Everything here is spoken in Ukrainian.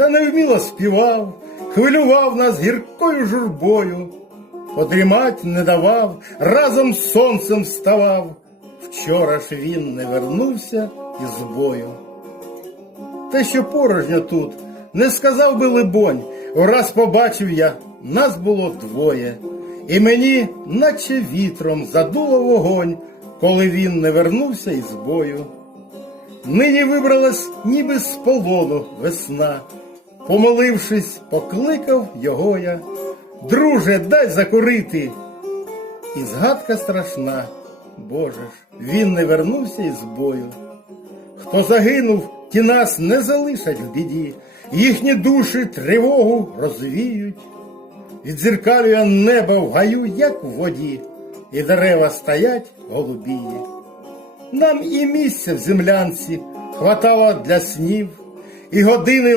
та невміло співав, хвилював нас гіркою журбою, подрімать не давав, разом з сонцем вставав. Вчора ж він не вернувся із бою. Те, що порожньо тут, не сказав би либонь, враз побачив я, нас було двоє, і мені, наче вітром, задуло вогонь, коли він не вернувся із бою. Нині вибралась ніби з полону весна. Помолившись, покликав його я. Друже, дай закурити. І згадка страшна, Боже ж, він не вернувся із бою. Хто загинув, ті нас не залишать в біді, їхні душі тривогу розвіють. Відзеркалює небо в гаю, як в воді, і дерева стоять голубії. Нам і місця в землянці хватало для снів, і години